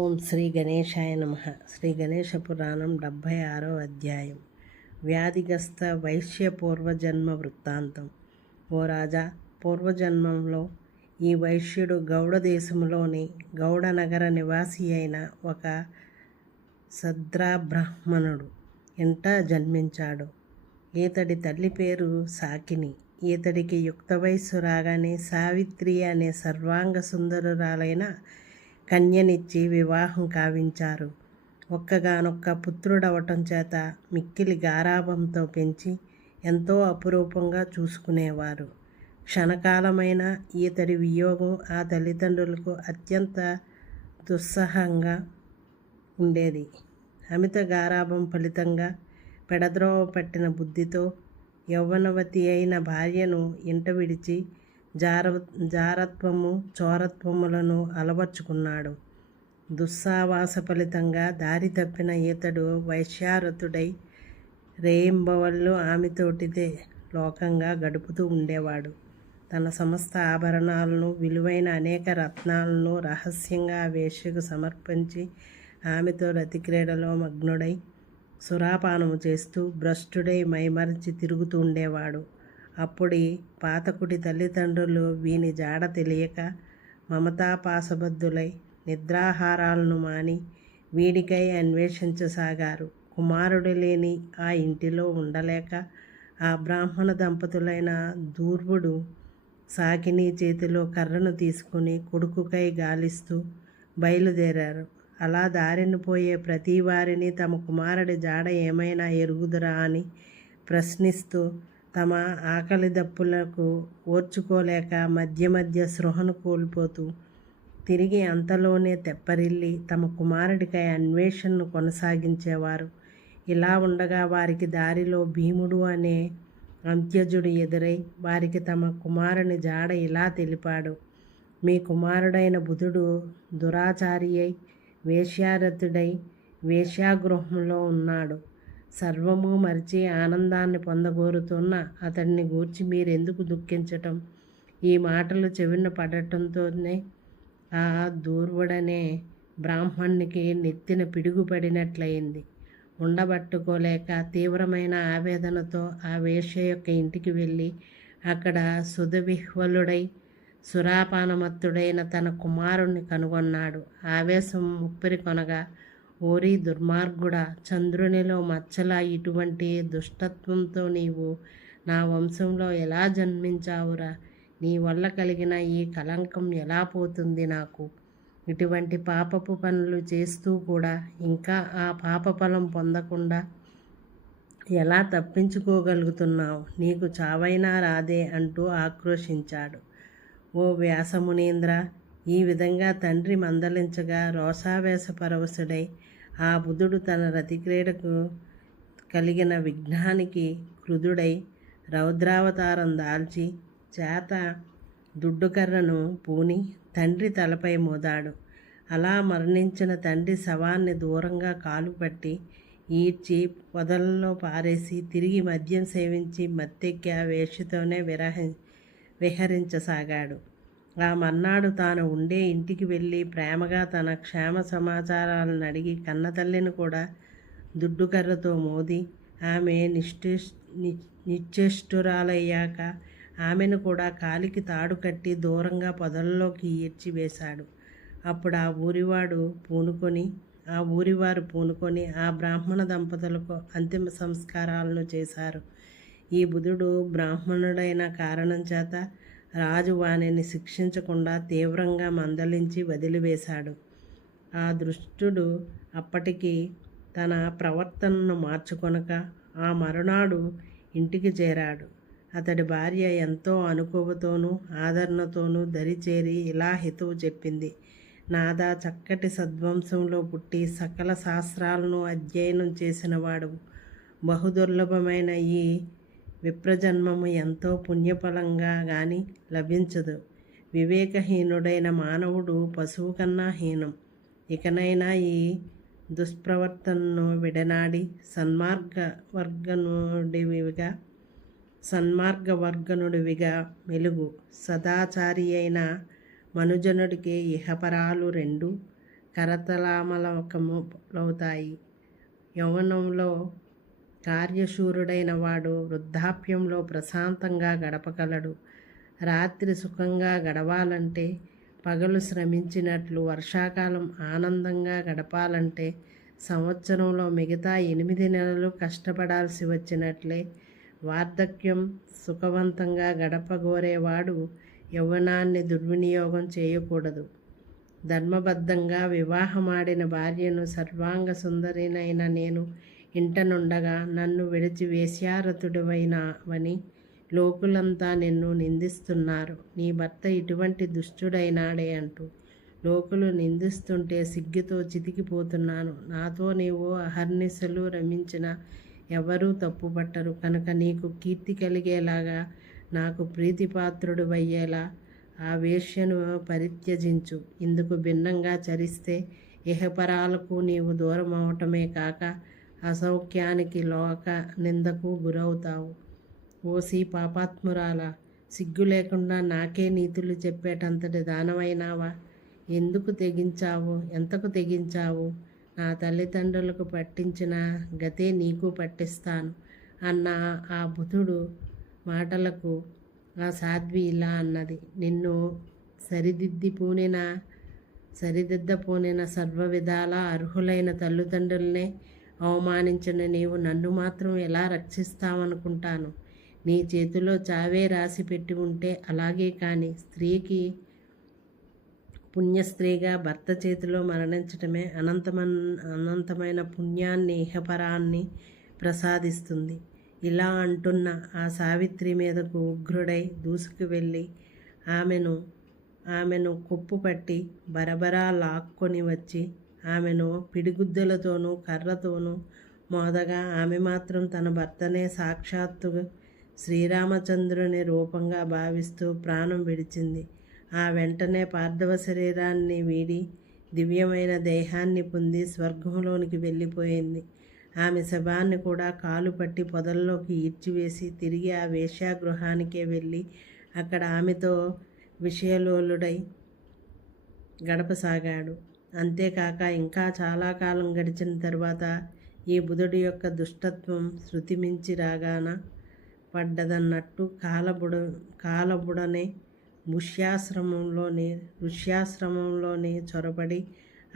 ఓం శ్రీ గణేశాయ నమః. శ్రీ గణేశ పురాణం 76వ అధ్యాయం. వ్యాధిగ్రస్త వైశ్య పూర్వజన్మ వృత్తాంతం. ఓ రాజా, పూర్వజన్మంలో ఈ వైశ్యుడు గౌడ దేశంలోని గౌడ నగర నివాసి అయిన ఒక శద్రబ్రాహ్మణుడు ఇంట జన్మించాడు. ఈతడి తల్లి పేరు సాకిని. ఈతడికి యుక్త వయస్సు రాగానే సావిత్రి అనే సర్వాంగ సుందరురాలైన కన్యనిచ్చి వివాహం కావించారు. ఒక్కగానొక్క పుత్రుడవటం చేత మిక్కిలి గారాభంతో పెంచి ఎంతో అపురూపంగా చూసుకునేవారు. క్షణకాలమైన ఈతడి వియోగం ఆ తల్లిదండ్రులకు అత్యంత దుస్సహంగా ఉండేది. అమిత గారాభం ఫలితంగా పెడద్రోవ పట్టిన బుద్ధితో యౌవనవతి అయిన భార్యను ఇంట విడిచి జారత్వము చోరత్వములను అలవర్చుకున్నాడు. దుస్సావాస ఫలితంగా దారి తప్పిన ఈతడు వైశ్యారతుడై రేయింబవళ్ళు ఆమెతోటిదే లోకంగా గడుపుతూ ఉండేవాడు. తన సమస్త ఆభరణాలను, విలువైన అనేక రత్నాలను రహస్యంగా ఆ వేశ్యకు సమర్పించి ఆమెతో రతిక్రీడలో మగ్నుడై సురాపానము చేస్తూ భ్రష్టుడై మైమరచి తిరుగుతూ ఉండేవాడు. అప్పుడి పాతకుడి తల్లిదండ్రులు వీని జాడ తెలియక మమతాపాసబద్ధులై నిద్రాహారాలను మాని వీడికై అన్వేషించసాగారు. కుమారుడు లేని ఆ ఇంటిలో ఉండలేక ఆ బ్రాహ్మణ దంపతులైన దూర్వుడు సాకిని చేతిలో కర్రను తీసుకుని కొడుకుకై గాలిస్తూ బయలుదేరారు. అలా దారిని పోయే ప్రతి వారిని తమ కుమారుడి జాడ ఏమైనా ఎరుగుదురా అని ప్రశ్నిస్తూ తమ ఆకలి దప్పులకు ఓర్చుకోలేక మధ్య మధ్య స్పృహను కోల్పోతూ తిరిగి అంతలోనే తెప్పరిల్లి తమ కుమారుడికై అన్వేషణను కొనసాగించేవారు. ఇలా ఉండగా వారికి దారిలో భీముడు అనే అంత్యజుడు ఎదురై వారికి తమ కుమారుని జాడ ఇలా తెలిపాడు. మీ కుమారుడైన బుధుడు దురాచారి అయి వేశ్యారతుడై వేశ్యాగృహంలో ఉన్నాడు. సర్వము మరిచి ఆనందాన్ని పొందగోరుతున్న అతడిని గూర్చి మీరెందుకు దుఃఖించటం? ఈ మాటలు చెవిన పడటంతోనే ఆ దూర్వుడనే బ్రాహ్మణునికి నెత్తిన పిడుగుపడినట్లయింది. ఉండబట్టుకోలేక తీవ్రమైన ఆవేదనతో ఆ వేశ్య యొక్క ఇంటికి వెళ్ళి అక్కడ సుధవిహ్వలుడై సురాపానమత్తుడైన తన కుమారుణ్ణి కనుగొన్నాడు. ఆవేశం ముప్పిరి కొనగా, ఓరి దుర్మార్గుడా, చంద్రునిలో మచ్చల ఇటువంటి దుష్టత్వంతో నీవు నా వంశంలో ఎలా జన్మించావురా? నీ వల్ల కలిగిన ఈ కళంకం ఎలా పోతుంది నాకు? ఇటువంటి పాపపు పనులు చేస్తూ కూడా ఇంకా ఆ పాపఫలం పొందకుండా ఎలా తప్పించుకోగలుగుతున్నావు? నీకు చావైనా రాదే అంటూ ఆక్రోశించాడు. ఓ వ్యాసమునీంద్ర, ఈ విధంగా తండ్రి మందలించగా రోషావేశ పరవశుడై ఆ బుధుడు తన రతిక్రీడకు కలిగిన విఘ్నానికి క్రుధుడై రౌద్రావతారం దాల్చి చేత దుడ్డుకర్రను పూని తండ్రి తలపై మోదాడు. అలా మరణించిన తండ్రి శవాన్ని దూరంగా కాలుపట్టి ఈడ్చి పొదలలో పారేసి తిరిగి మద్యం సేవించి మత్తెక్కి ఆ వేష్యతోనే విహరించసాగాడు. ఆ మర్నాడు తాను ఉండే ఇంటికి వెళ్ళి ప్రేమగా తన క్షేమ సమాచారాలను అడిగి కన్నతల్లిని కూడా దుడ్డుకర్రతో మోది ఆమె నిశ్చేష్టురాలయ్యాక ఆమెను కూడా కాలికి తాడు కట్టి దూరంగా పొదల్లోకి ఈడ్చివేశాడు. అప్పుడు ఆ ఊరివారు పూనుకొని ఆ బ్రాహ్మణ దంపతులకు అంతిమ సంస్కారాలను చేశారు. ఈ బుధుడు బ్రాహ్మణుడైన కారణం చేత రాజు వానిని శిక్షించకుండా తీవ్రంగా మందలించి వదిలివేశాడు. ఆ దుష్టుడు అప్పటికి తన ప్రవర్తనను మార్చుకొనక ఆ మరునాడు ఇంటికి చేరాడు. అతడి భార్య ఎంతో అనుకువతోనూ ఆదరణతోనూ దరిచేరి ఇలా హితవు చెప్పింది. నాదా, చక్కటి సద్వంశంలో పుట్టి సకల శాస్త్రాలను అధ్యయనం చేసినవాడు బహుదుర్లభమైన ఈ విప్రజన్మము ఎంతో పుణ్యఫలంగా గాని లభించదు. వివేకహీనుడైన మానవుడు పశువు కన్నా హీనం. ఇకనైనా ఈ దుష్ప్రవర్తనను విడనాడి సన్మార్గవర్గనుడివిగా మెలుగు. సదాచారి అయిన మనుజనుడికి ఇహపరాలు రెండు కరతలామలకములవుతాయి. యవ్వనంలో కార్యశూరుడైన వాడు వృద్ధాప్యంలో ప్రశాంతంగా గడపగలడు. రాత్రి సుఖంగా గడవాలంటే పగలు శ్రమించినట్లు, వర్షాకాలం ఆనందంగా గడపాలంటే సంవత్సరంలో మిగతా 8 నెలలు కష్టపడాల్సి వచ్చినట్లే వార్ధక్యం సుఖవంతంగా గడపగోరేవాడు యవ్వనాన్ని దుర్వినియోగం చేయకూడదు. ధర్మబద్ధంగా వివాహమాడిన భార్యను సర్వాంగ సుందరినైన నేను ఇంటనుండగా నన్ను విడిచి వేశ్యారతుడివైనావని లోకులంతా నిన్ను నిందిస్తున్నారు. నీ భర్త ఇటువంటి దుష్టుడైనాడే అంటూ లోకులు నిందిస్తుంటే సిగ్గుతో చితికిపోతున్నాను. నాతో నీవు అహర్నిశలు రమించిన ఎవరూ తప్పుపట్టరు కనుక నీకు కీర్తి కలిగేలాగా, నాకు ప్రీతిపాత్రుడివయ్యేలా ఆ వేశ్యను పరిత్యజించు. ఇందుకు భిన్నంగా చరిస్తే ఇహపరాలకు నీవు దూరం అవటమే కాక అసౌఖ్యానికి, లోక నిందకు గురవుతావు. ఓసి పాపాత్మురాలా, సిగ్గు లేకుండా నాకే నీతులు చెప్పేటంతటి దానమైనావా? ఎందుకు తెగించావు? ఎంతకు తెగించావు? నా తల్లిదండ్రులకు పట్టించిన గతే నీకు పట్టిస్తాను అన్న ఆ బుధుడు మాటలకు ఆ సాధ్వి ఇలా అన్నది. నిన్ను సరిదిద్దపోనిన సర్వ విధాల అర్హులైన తల్లిదండ్రులనే అవమానించిన నీవు నన్ను మాత్రం ఎలా రక్షిస్తావనుకుంటాను? నీ చేతిలో చావే రాసి పెట్టి ఉంటే అలాగే. కానీ స్త్రీకి పుణ్యస్త్రీగా భర్త చేతిలో మరణించటమే అనంతమైన పుణ్యాన్ని, ఇహపరాన్ని ప్రసాదిస్తుంది. ఇలా అంటున్న ఆ సావిత్రి మీదకు ఉగ్రుడై దూసుకు వెళ్ళి ఆమెను కొప్పుపట్టి బరబరా లాక్కొని వచ్చి ఆమెను పిడిగుద్దలతోనూ కర్రతోనూ మోదగా ఆమె మాత్రం తన భర్తనే సాక్షాత్తుగా శ్రీరామచంద్రుని రూపంగా భావిస్తూ ప్రాణం విడిచింది. ఆ వెంటనే పార్థివ శరీరాన్ని వీడి దివ్యమైన దేహాన్ని పొంది స్వర్గంలోనికి వెళ్ళిపోయింది. ఆమె శవాన్ని కూడా కాలు పట్టి పొదల్లోకి ఈడ్చివేసి తిరిగి ఆ వేశ్యాగృహానికే వెళ్ళి అక్కడ ఆమెతో విషయలోలుడై గడపసాగాడు. అంతేకాక ఇంకా చాలా కాలం గడిచిన తర్వాత ఈ బుధుడి యొక్క దుష్టత్వం శృతిమించి రాగాన పడ్డదన్నట్టు కాలబుడనే ఋష్యాశ్రమంలోని చొరబడి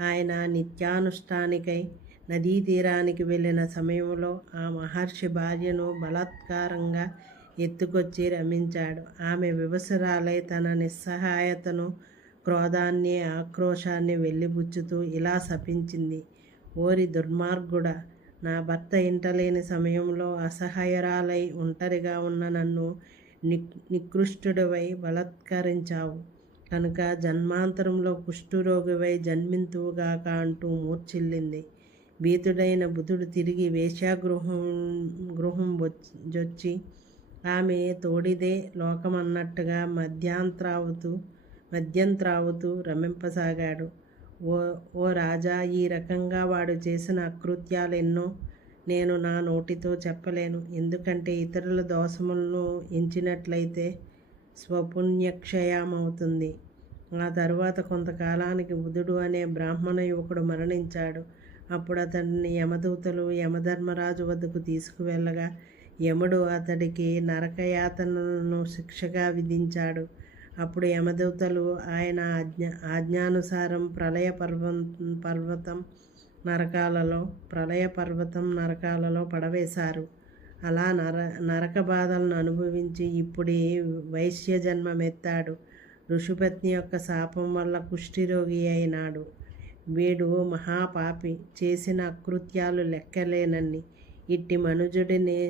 ఆయన నిత్యానుష్ఠానికై నదీ తీరానికి వెళ్ళిన సమయంలో ఆ మహర్షి భార్యను బలాత్కారంగా ఎత్తుకొచ్చి రమించాడు. ఆమె వివసురాలై తన నిస్సహాయతను, క్రోధాన్ని, ఆక్రోశాన్ని వెళ్ళిబుచ్చుతూ ఇలా శపించింది. ఓరి దుర్మార్గుడా, నా భర్త ఇంటలేని సమయంలో అసహాయరాలై ఒంటరిగా ఉన్న నన్ను నికృష్టుడివై బలాత్కరించావు కనుక జన్మాంతరంలో కుష్ఠురోగివై జన్మింతువుగాక అంటూ మూర్ఛిల్లింది. భీతుడైన బుధుడు తిరిగి వేశ్యాగృహం జొచ్చి ఆమె తోడిదే లోకమన్నట్టుగా మద్యం త్రావుతూ రమింపసాగాడు. ఓ రాజా, ఈ రకంగా వాడు చేసిన అకృత్యాలెన్నో నేను నా నోటితో చెప్పలేను. ఎందుకంటే ఇతరుల దోషములను ఎంచినట్లయితే స్వపుణ్యక్షయమవుతుంది. ఆ తరువాత కొంతకాలానికి బుధుడు అనే బ్రాహ్మణ యువకుడు మరణించాడు. అప్పుడు అతడిని యమదూతలు యమధర్మరాజు వద్దకు తీసుకువెళ్ళగా యముడు అతడికి నరకయాతనలను శిక్షగా విధించాడు. అప్పుడు యమదూతలు ఆయన ఆజ్ఞానుసారం ప్రళయ పర్వతం నరకాలలో పడవేశారు. అలా నరక బాధలను అనుభవించి ఇప్పుడు వైశ్య జన్మమెత్తాడు. ఋషిపత్ని యొక్క శాపం వల్ల కుష్ఠిరోగి అయినాడు. వీడు మహాపాపి, చేసిన అకృత్యాలు లెక్కలేనన్ని. ఇట్టి మనుజుడిని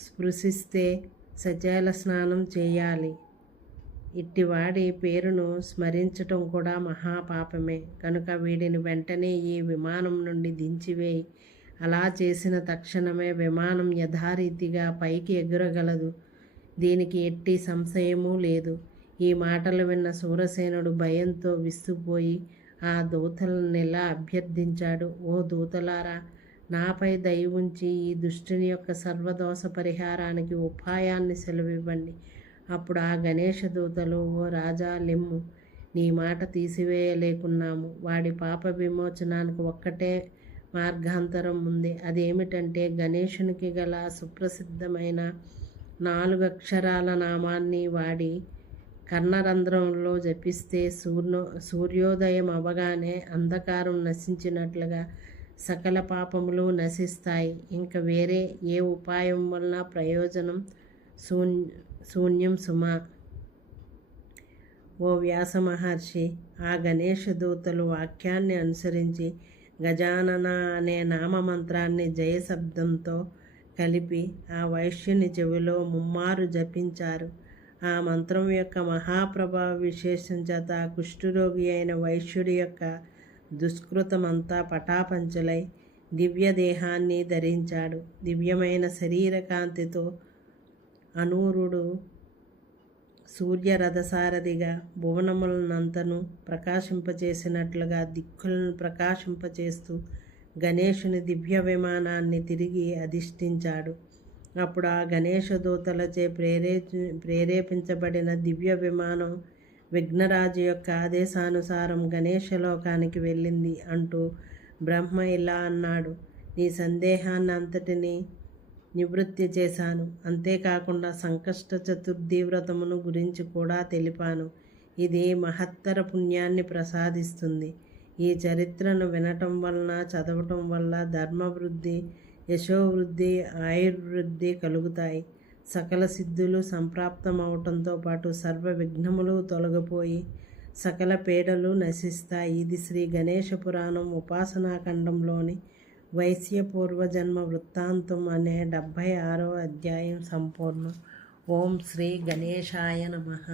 స్పృశిస్తే సజల స్నానం చేయాలి. ఇట్టివాడి పేరును స్మరించటం కూడా మహాపాపమే. కనుక వీడిని వెంటనే ఈ విమానం నుండి దించివేయి. అలా చేసిన తక్షణమే విమానం యథారీతిగా పైకి ఎగురగలదు. దీనికి ఎట్టి సంశయమూ లేదు. ఈ మాటలు విన్న శూరసేనుడు భయంతో విస్తుపోయి ఆ దూతలనిలా అభ్యర్థించాడు. ఓ దూతలారా, నాపై దయ ఉంచి ఈ దుష్టుని యొక్క సర్వదోష పరిహారానికి ఉపాయాన్ని సెలవివ్వండి. అప్పుడు ఆ గణేష దూతలు, ఓ రాజా లెమ్ము, నీ మాట తీసివేయలేకున్నాము. వాడి పాప విమోచనానికి ఒక్కటే మార్గాంతరం ఉంది. అదేమిటంటే గణేశునికి గల సుప్రసిద్ధమైన 4 అక్షరాల నామాన్ని వాడి కర్ణరంధ్రంలో జపిస్తే సూర్యోదయం అవగానే అంధకారం నశించినట్లుగా సకల పాపములు నశిస్తాయి. ఇంక వేరే ఏ ఉపాయం వలన ప్రయోజనం శూన్యం సుమా. ఓ వ్యాస మహర్షి, ఆ గణేష దూతలు వాక్యాన్ని అనుసరించి గజానన అనే నామమంత్రాన్ని జయశబ్దంతో కలిపి ఆ వైశ్యుని చెవిలో ముమ్మారు జపించారు. ఆ మంత్రం యొక్క మహాప్రభావ విశేషం చేత కుష్ఠరోగి అయిన వైశ్యుడి యొక్క దుష్కృతమంతా పటాపంచలై దివ్య దేహాన్ని ధరించాడు. దివ్యమైన శరీర కాంతితో అనూరుడు సూర్యరథసారథిగా భువనములనంతను ప్రకాశింపచేసినట్లుగా దిక్కులను ప్రకాశింపచేస్తూ గణేశుని దివ్య విమానాన్ని తిరిగి అధిష్ఠించాడు. అప్పుడు ఆ గణేశ దూతలచే ప్రేరేపించబడిన దివ్య విమానం విఘ్నరాజు యొక్క ఆదేశానుసారం గణేశలోకానికి వెళ్ళింది అంటూ బ్రహ్మ ఇలా అన్నాడు. నీ సందేహాన్ని అంతటినీ నివృత్తి చేశాను. అంతేకాకుండా సంకష్ట చతుర్థి వ్రతమును గురించి కూడా తెలిపాను. ఇది మహత్తర పుణ్యాన్ని ప్రసాదిస్తుంది. ఈ చరిత్రను వినటం వలన, చదవటం వల్ల ధర్మవృద్ధి, యశోవృద్ధి, ఆయుర్వృద్ధి కలుగుతాయి. సకల సిద్ధులు సంప్రాప్తమవటంతో పాటు సర్వ విఘ్నములు తొలగిపోయి సకల పీడలు నశిస్తాయి. ఇది శ్రీ గణేశ పురాణం ఉపాసనాఖండంలోని వైశ్య పూర్వజన్మ వృత్తాంతం అనే 76వ అధ్యాయం సంపూర్ణం. ఓం శ్రీ గణేశాయ నమః.